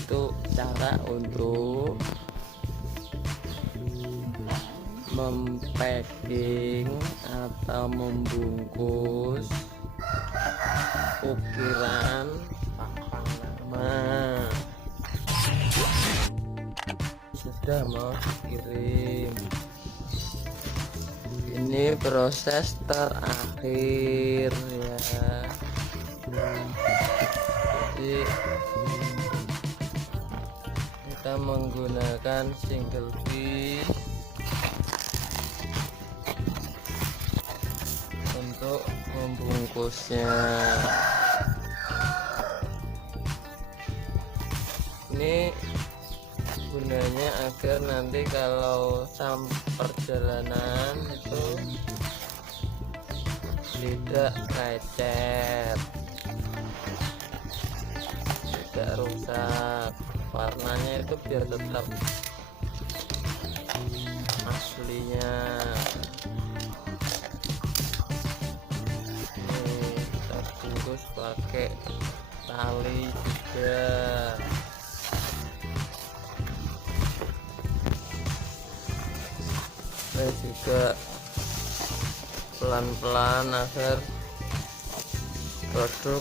itu cara untuk mempacking atau membungkus ukiran papan nama. Sudah mau dikirim. Ini proses terakhir ya. Jadi kita menggunakan single piece untuk membungkusnya. Ini gunanya agar nanti kalau sampai perjalanan itu tidak lecet, tidak rusak, warnanya itu biar tetap aslinya. Ini kita bungkus pakai tali juga. Saya juga pelan-pelan agar produk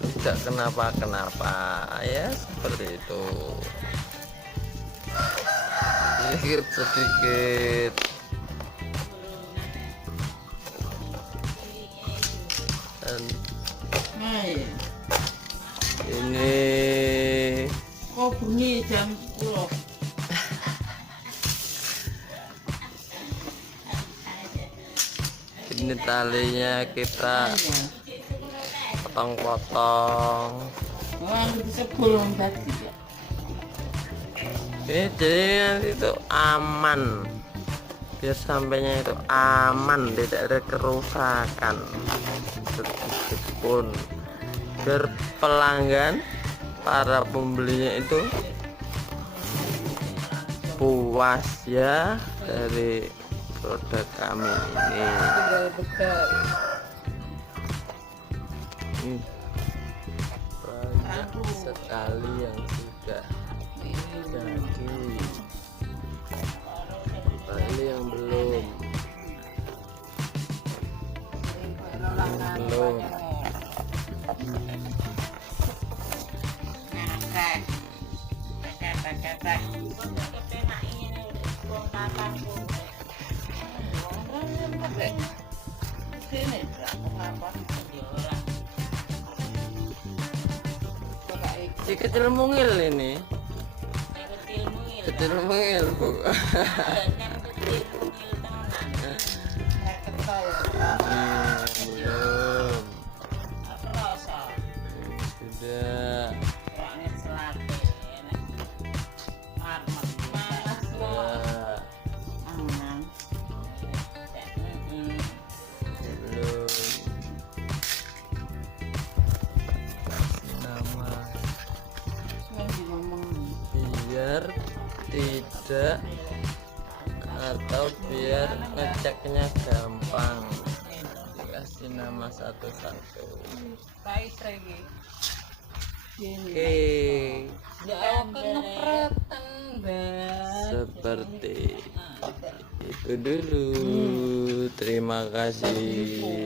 tidak kenapa-kenapa ya, seperti itu. Sedikit dan ini kok bunyi jam 10. Ini talinya kita potong-potong. Wah, bisa bolong tadi ya. Ini jadi nanti itu aman, biar sampainya itu aman, tidak ada kerusakan sedikit pun, biar pelanggan, para pembelinya itu puas ya dari produk kami ini. Banyak sekali yang sudah jadi, ini yang belum. Si kecil mungil ini. Kecil mungil bu. Belum. Sudah. Biar tidak, atau biar ngeceknya gampang, dikasih nama satu-satu. Oke, seperti itu dulu. Terima kasih.